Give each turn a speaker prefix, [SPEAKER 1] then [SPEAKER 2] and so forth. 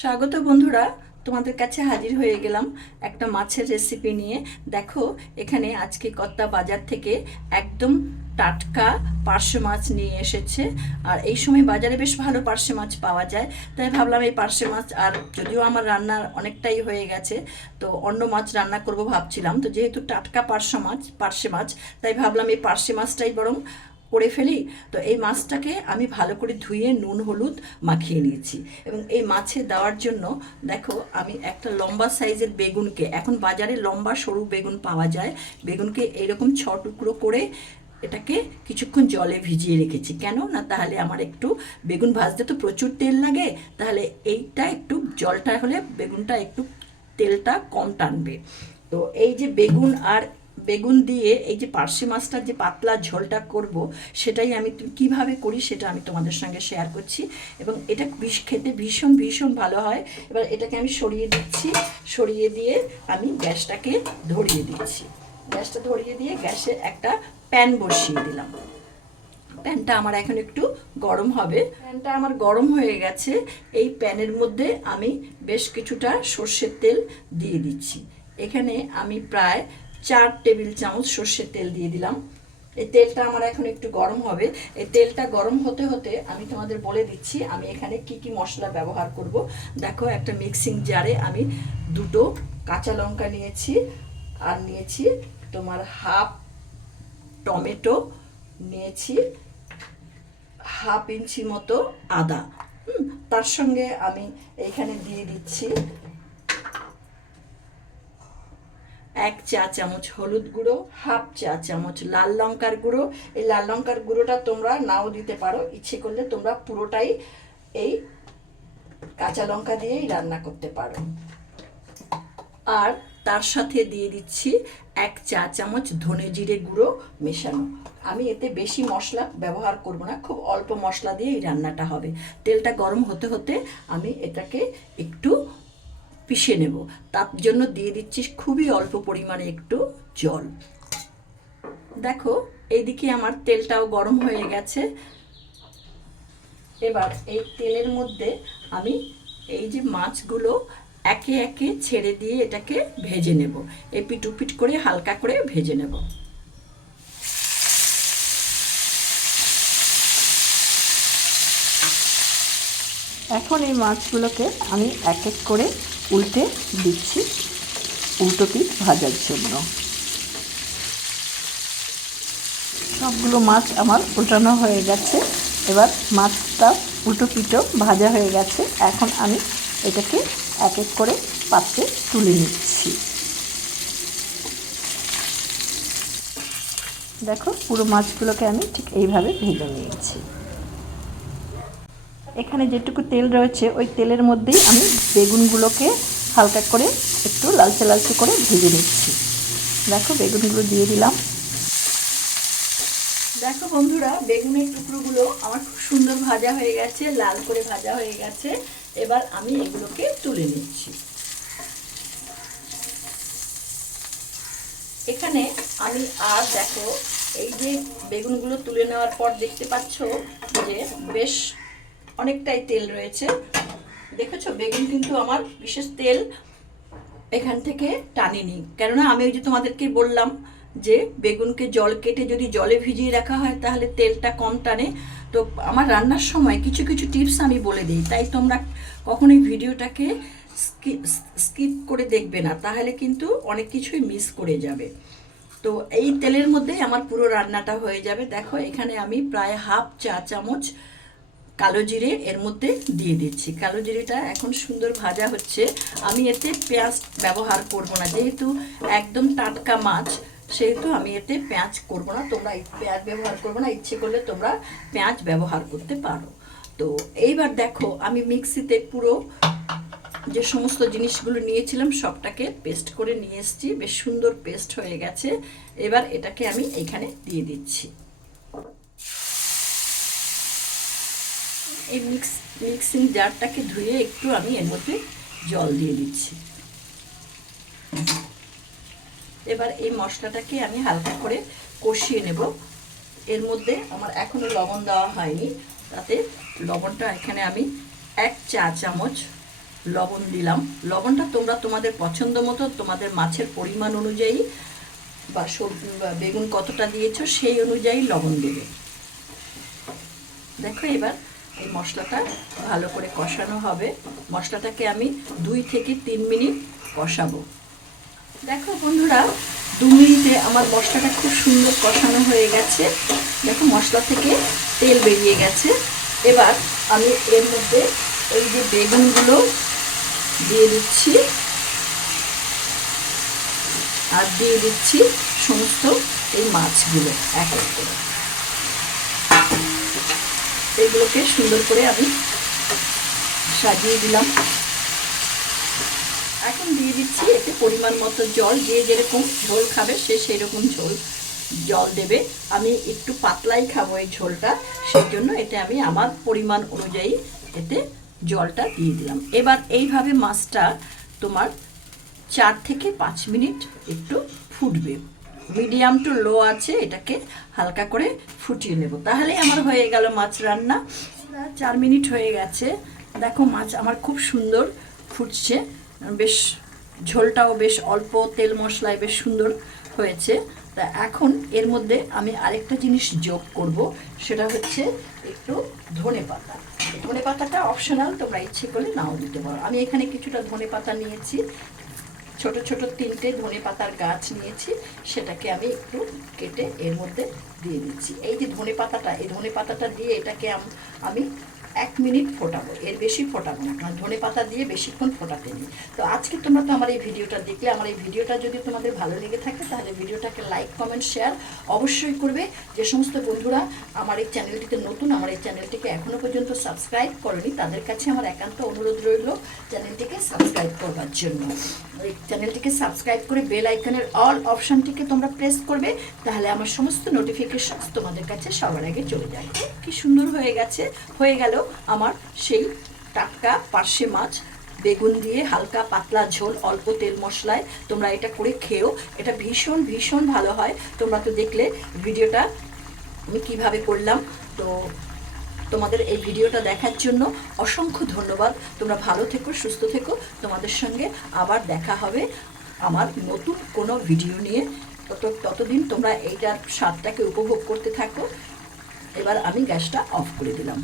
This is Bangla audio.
[SPEAKER 1] স্বাগত বন্ধুরা, তোমাদের কাছে হাজির হয়ে গেলাম একটা মাছের রেসিপি নিয়ে। দেখো, এখানে আজকে কত্তা বাজার থেকে একদম টাটকা পার্শে মাছ নিয়ে এসেছে। আর এই সময় বাজারে বেশ ভালো পার্শে মাছ পাওয়া যায়। তাই ভাবলাম এই পার্শে মাছ, আর যদিও আমার রান্নার অনেকটাই হয়ে গেছে, তো অন্য মাছ রান্না করব ভাবছিলাম। তো যেহেতু টাটকা পার্শে মাছ পার্শে মাছ, তাই ভাবলাম এই পার্শে মাছটাই বরং করে ফেলি, তো এই মাছটাকে আমি ভালো করে ধুয়ে নুন, হলুদ মাখিয়ে নিয়েছি। এবং এই মাছে দেওয়ার জন্য দেখো, আমি একটা লম্বা সাইজের বেগুনকে, এখন বাজারে লম্বা সরু বেগুন পাওয়া যায়, বেগুনকে এইরকম ছ টুকরো করে এটাকে কিছুক্ষণ জলে ভিজিয়ে রেখেছি। কেন? না, তাহলে আমার একটু বেগুন ভাজতে তো প্রচুর তেল লাগে, তাহলে এইটা একটু জলটা হলে বেগুনটা একটু তেলটা কম টানবে। তো এই যে বেগুন আর বেগুন দিয়ে এই যে পার্শে মাছটার যে পাতলা ঝোলটা করব, সেটাই আমি কীভাবে করি সেটা আমি তোমাদের সঙ্গে শেয়ার করছি। এবং এটা বিষ, খেতে ভীষণ ভীষণ ভালো হয়। এবার এটাকে আমি সরিয়ে দিচ্ছি। সরিয়ে দিয়ে আমি গ্যাসটাকে ধরিয়ে দিচ্ছি। গ্যাসটা ধরিয়ে দিয়ে গ্যাসে একটা প্যান বসিয়ে দিলাম। প্যানটা আমার এখন একটু গরম হবে। প্যানটা আমার গরম হয়ে গেছে। এই প্যানের মধ্যে আমি বেশ কিছুটা সর্ষের তেল দিয়ে দিচ্ছি। এখানে আমি প্রায় চার টেবিল চামচ সর্ষের তেল দিয়ে দিলাম। এই তেলটা আমার এখন একটু গরম হবে। এই তেলটা গরম হতে হতে আমি তোমাদের বলে দিচ্ছি, আমি এখানে কি কি মশলা ব্যবহার করব। দেখো, একটা মিক্সিং জারে আমি দুটো কাঁচা লঙ্কা নিয়েছি আর নিয়েছি তোমার হাফ টমেটো, নিয়েছি হাফ ইঞ্চি মতো আদা। তার সঙ্গে আমি এইখানে দিয়ে দিচ্ছি এক চা চামচ হলুদ গুঁড়ো, হাফ চা চামচ লাল লঙ্কার গুঁড়ো। এই লাল লঙ্কার গুঁড়োটা তোমরা নাও দিতে পারো। ইচ্ছে করলে তোমরা পুরোটাই এই কাঁচা লঙ্কা দিয়েই রান্না করতে পারো। আর তার সাথে দিয়ে দিচ্ছি এক চা চামচ ধনে জিরে গুঁড়ো মেশানো। আমি এতে বেশি মশলা ব্যবহার করব না, খুব অল্প মশলা দিয়ে এই রান্নাটা হবে। তেলটা গরম হতে হতে আমি এটাকে একটু পিষে নেব। তার জন্য দিয়ে দিচ্ছি খুবই অল্প পরিমাণে একটু জল। দেখো, এইদিকে আমার তেলটাও গরম হয়ে গেছে। এবার এই তেলের মধ্যে আমি এই যে মাছগুলো একে একে ছেড়ে দিয়ে এটাকে ভেজে নেব। এপিট উপিট করে হালকা করে ভেজে নেব। এখন এই মাছগুলোকে আমি এক এক করে উল্টে দিচ্ছি উল্টো পিঠ ভাজার জন্য। সবগুলো মাছ আমার উল্টানো হয়ে গেছে। এবার মাছটা উল্টো পিঠও ভাজা হয়ে গেছে। এখন আমি এটাকে এক এক করে পাত্রে তুলে নিচ্ছি। দেখো পুরো মাছগুলোকে আমি ঠিক এইভাবে ভেজে নিয়েছি। এখানে যেটুকু তেল রয়েছে, ওই তেলের মধ্যেই আমি বেগুনগুলোকে হালকা করে একটু লালচে লালচে করে ভেজে নিচ্ছি। দেখো, বেগুনগুলো দিয়ে দিলাম। দেখো বন্ধুরা, বেগুনের টুকরোগুলো আমার খুব সুন্দর ভাজা হয়ে গেছে, লাল করে ভাজা হয়ে গেছে। এবার আমি এগুলোকে তুলে নিচ্ছি। এখানে আমি আর দেখো, এই যে বেগুনগুলো তুলে নেওয়ার পর দেখতে পাচ্ছ যে বেশ অনেকটাই তেল রয়েছে। দেখেছ, বেগুন কিন্তু আমার বিশেষ তেল এখান থেকে টানিনি। কেননা আমি ওই যে তোমাদেরকে বললাম যে বেগুনকে জল কেটে যদি জলে ভিজিয়ে রাখা হয়, তাহলে তেলটা কম টানে। তো আমার রান্নার সময় কিছু কিছু টিপস আমি বলে দিই। তাই তোমরা কখনোই ভিডিওটাকে স্কিপ করে দেখবে না। তাহলে কিন্তু অনেক কিছুই মিস করে যাবে। তো এই তেলের মধ্যেই আমার পুরো রান্নাটা হয়ে যাবে। দেখো, এখানে আমি প্রায় হাফ চা চামচ কালো জিরে এর মধ্যে দিয়ে দিচ্ছি। কালো জিরেটা এখন সুন্দর ভাজা হচ্ছে। আমি এতে পেঁয়াজ ব্যবহার করব না। যেহেতু একদম টাটকা মাছ, সেহেতু আমি এতে পেঁয়াজ করব না। তোমরা পেঁয়াজ ব্যবহার করব না। ইচ্ছে করলে তোমরা পেঁয়াজ ব্যবহার করতে পারো। তো এইবার দেখো, আমি মিক্সিতে পুরো যে সমস্ত জিনিসগুলো নিয়েছিলাম, সবটাকে পেস্ট করে নিয়ে এসেছি। বেশ সুন্দর পেস্ট হয়ে গেছে। এবার এটাকে আমি এইখানে দিয়ে দিচ্ছি। এই মিক্স মিক্সিং জারটাকে ধুয়ে একটু আমি এর মধ্যে জল দিয়ে দিচ্ছি। এবার এই মশলাটাকে আমি হালকা করে কষিয়ে নেব। এর মধ্যে আমার এখনও লবণ দেওয়া হয়নি। তাতে লবণটা এখানে আমি এক চা চামচ লবণ দিলাম। লবণটা তোমরা তোমাদের পছন্দ মতো, তোমাদের মাছের পরিমাণ অনুযায়ী বা সবজি বা বেগুন কতটা দিয়েছ সেই অনুযায়ী লবণ দেবে। দেখো এবার এই মশলাটা ভালো করে কষানো হবে। মশলাটাকে আমি দুই থেকে তিন মিনিট কষাবো। দেখো বন্ধুরা, দু মিনিটে আমার মশলাটা খুব সুন্দর কষানো হয়ে গেছে। দেখো মশলা থেকে তেল বেরিয়ে গেছে। এবার আমি এর মধ্যে এই যে বেগুনগুলো দিয়ে দিচ্ছি। আর দিয়ে দিচ্ছি সমস্ত এই মাছগুলো এক এক করে। এগুলোকে সুন্দর করে আমি সাজিয়ে দিলাম। এখন দিয়ে দিচ্ছি এতে পরিমাণ মতো জল, যে যেরকম ঝোল খাবে সে সেই রকম ঝোল, জল দেবে। আমি একটু পাতলাই খাব এই ঝোলটা সেই জন্য এতে আমি আমার পরিমাণ অনুযায়ী এতে জলটা দিয়ে দিলাম। এবার এইভাবে মাছটা তোমার চার থেকে পাঁচ মিনিট একটু ফুটবে। মিডিয়াম টু লো আছে, এটাকে হালকা করে ফুটিয়ে নেব। তাহলে আমার হয়ে গেল মাছ রান্না। চার মিনিট হয়ে গেছে। দেখো মাছ আমার খুব সুন্দর ফুটছে। বেশ ঝোলটাও বেশ অল্প, তেল মশলায় বেশ সুন্দর হয়েছে। তা এখন এর মধ্যে আমি আরেকটা জিনিস যোগ করব, সেটা হচ্ছে একটু ধনে পাতা। ধনে পাতাটা অপশনাল তোমরা ইচ্ছে করলে নাও দিতে পারো। আমি এখানে কিছুটা ধনে পাতা নিয়েছি। ছোট ছোট তিনটে ধনে পাতার গাছ নিয়েছি, সেটাকে আমি একটু কেটে এর মধ্যে দিয়ে দিচ্ছি। এই যে ধনে পাতাটা, এই ধনে পাতাটা দিয়ে এটাকে আমি এক মিনিট ফোটাবো, এর বেশি ফোটাবো না, কারণ ধনে পাতা দিয়ে বেশিক্ষণ ফোটাতে নেই। তো আজকে তোমরা তো আমার এই ভিডিওটা দেখলে, আমার এই ভিডিওটা যদি তোমাদের ভালো লেগে থাকে, তাহলে ভিডিওটাকে লাইক, কমেন্ট, শেয়ার অবশ্যই করবে। যে সমস্ত বন্ধুরা আমার এই চ্যানেলটিতে নতুন, আমার এই চ্যানেলটিকে এখনও পর্যন্ত সাবস্ক্রাইব করেনি, তাদের কাছে আমার একান্ত অনুরোধ রইল চ্যানেলটিকে সাবস্ক্রাইব করবার জন্য। এই চ্যানেলটিকে সাবস্ক্রাইব করে বেল আইকনের অল অপশানটিকে তোমরা প্রেস করবে, তাহলে আমার সমস্ত নোটিফিকেশন তোমাদের কাছে সবার আগে চলে যায়। কি সুন্দর হয়ে গেছে, হয়ে গেল। আমার সেই টাটকা পার্শে মাছ, বেগুন দিয়ে হালকা পাতলা ঝোল, অল্প তেল মশলায় তোমরা এটা করে খেও এটা ভীষণ ভীষণ ভালো হয়। তোমরা তো দেখলে ভিডিওটা আমি কীভাবে করলাম। তো তোমাদের এই ভিডিওটা দেখার জন্য অসংখ্য ধন্যবাদ। তোমরা ভালো থেকো, সুস্থ থেকো। তোমাদের সঙ্গে আবার দেখা হবে আমার নতুন কোনো ভিডিও নিয়ে। তত, ততদিন তোমরা এইটার স্বাদটাকে উপভোগ করতে থাকো। এবার আমি গ্যাসটা অফ করে দিলাম।